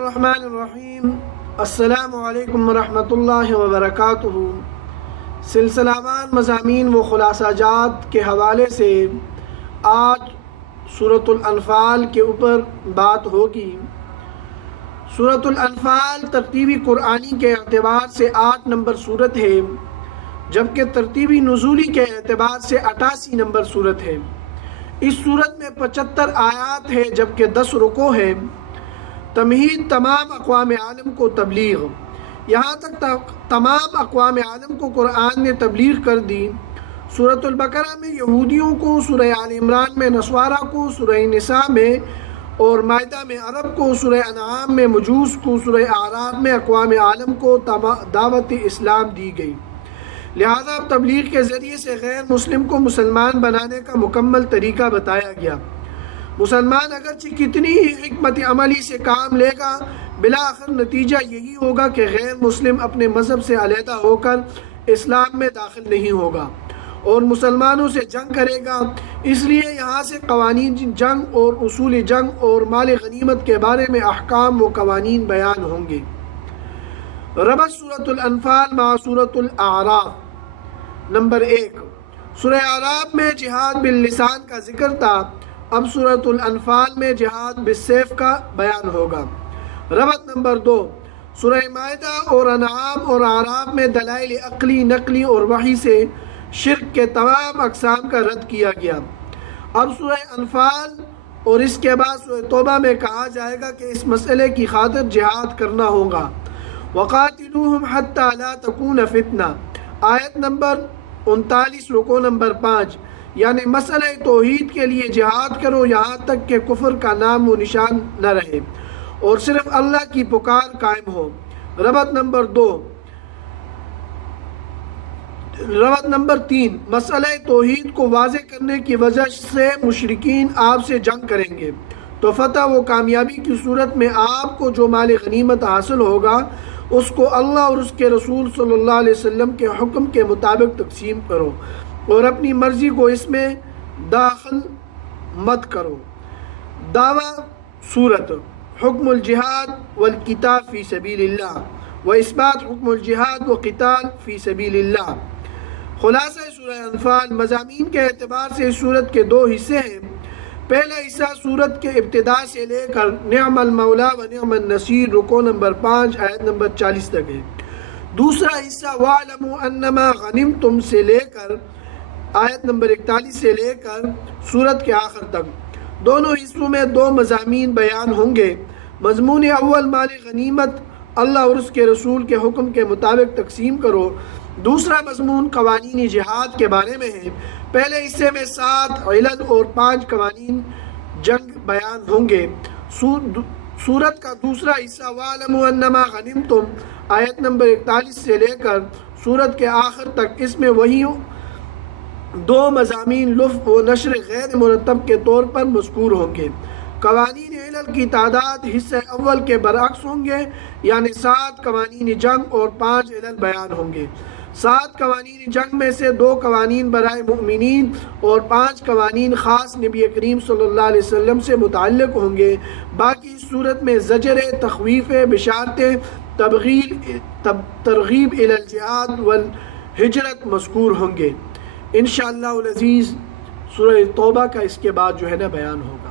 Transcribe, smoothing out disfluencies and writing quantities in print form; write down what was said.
الرحمن الرحیم۔ السلام علیکم ورحمۃ اللہ وبرکاتہ۔ سلسلہ وار مضامین و خلاصہ جات کے حوالے سے آج سورۃ الانفال کے اوپر بات ہوگی۔ سورۃ الانفال ترتیبی قرآنی کے اعتبار سے 8 نمبر سورت ہے، جبکہ ترتیبی نزولی کے اعتبار سے 88 نمبر سورت ہے۔ اس سورت میں 75 آیات ہے، جبکہ 10 رکوع ہے۔ تمہید تمام اقوام عالم کو تبلیغ، یہاں تک تمام اقوام عالم کو قرآن نے تبلیغ کر دی۔ سورۃ البقرہ میں یہودیوں کو، سورہ آل عمران میں نصارہ کو، سورہ نساء میں اور مائدہ میں عرب کو، سورہ انعام میں مجوس کو، سورہ اعراف میں اقوام عالم کو دعوت اسلام دی گئی۔ لہذا تبلیغ کے ذریعے سے غیر مسلم کو مسلمان بنانے کا مکمل طریقہ بتایا گیا۔ مسلمان اگرچہ کتنی ہی حکمت عملی سے کام لے گا، بالآخر نتیجہ یہی ہوگا کہ غیر مسلم اپنے مذہب سے علیحدہ ہو کر اسلام میں داخل نہیں ہوگا اور مسلمانوں سے جنگ کرے گا۔ اس لیے یہاں سے قوانین جنگ اور اصول جنگ اور مال غنیمت کے بارے میں احکام و قوانین بیان ہوں گے۔ ربط سورۃ الانفال مع سورۃ الاعراف۔ نمبر 1، سورہ اعراف میں جہاد باللسان کا ذکر تھا، اب سورۃ الانفال میں جہاد بالسیف کا بیان ہوگا۔ ربط نمبر 2، سورہ مائدہ اور انعام اور اعراف میں دلائل عقلی، نقلی اور وحی سے شرک کے تمام اقسام کا رد کیا گیا۔ اب سورہ انفال اور اس کے بعد سورہ توبہ میں کہا جائے گا کہ اس مسئلے کی خاطر جہاد کرنا ہوگا۔ وَقَاتِلُوهُمْ حَتَّى لَا تَكُونَ فِتْنَةٌ، آیت نمبر 39 رکوع نمبر 5، یعنی مسئلہ توحید کے لیے جہاد کرو یہاں تک کہ کفر کا نام و نشان نہ رہے اور صرف اللہ کی پکار قائم ہو۔ ربط نمبر 3، مسئلہ توحید کو واضح کرنے کی وجہ سے مشرکین آپ سے جنگ کریں گے تو فتح و کامیابی کی صورت میں آپ کو جو مال غنیمت حاصل ہوگا اس کو اللہ اور اس کے رسول صلی اللہ علیہ وسلم کے حکم کے مطابق تقسیم کرو اور اپنی مرضی کو اس میں داخل مت کرو۔ دعویٰ سورت، حکم الجہاد والقتال فی سبیل اللہ و اثبات حکم الجہاد و قتال فی سبیل اللہ۔ خلاصہ سورہ انفال، مضامین کے اعتبار سے اس سورت کے 2 حصے ہیں۔ پہلا حصہ سورت کے ابتدا سے لے کر نعم المولا و نعم النصیر رکوع نمبر 5 آیت نمبر 40 تک ہے۔ دوسرا حصہ وَاعْلَمُوا أَنَّمَا غَنِمْتُمْ سے لے کر آیت نمبر 41 سے لے کر سورت کے آخر تک۔ دونوں حصوں میں 2 مضامین بیان ہوں گے۔ مضمون اول مال غنیمت اللہ اور اس کے رسول کے حکم کے مطابق تقسیم کرو۔ دوسرا مضمون قوانین جہاد کے بارے میں ہے۔ پہلے حصے میں 7 علل اور 5 قوانین جنگ بیان ہوں گے۔ سورت کا دوسرا حصہ وَاعْلَمُوا أَنَّمَا غَنِمْتُمْ آیت نمبر 41 سے لے کر سورت کے آخر تک، اس میں وہی 2 مضامین لفظ و نشر غیر مرتب کے طور پر مذکور ہوں گے۔ قوانین علل کی تعداد حصہ اول کے برعکس ہوں گے، یعنی 7 قوانین جنگ اور 5 علل بیان ہوں گے۔ 7 قوانین جنگ میں سے 2 قوانین برائے مؤمنین اور 5 قوانین خاص نبی کریم صلی اللہ علیہ وسلم سے متعلق ہوں گے۔ باقی صورت میں زجر، تخویف، بشارتیں، ترغیب الی الجہاد والہجرت مذکور ہوں گے۔ انشاءاللہ العزیز سورہ توبہ کا اس کے بعد جو ہے نا بیان ہوگا۔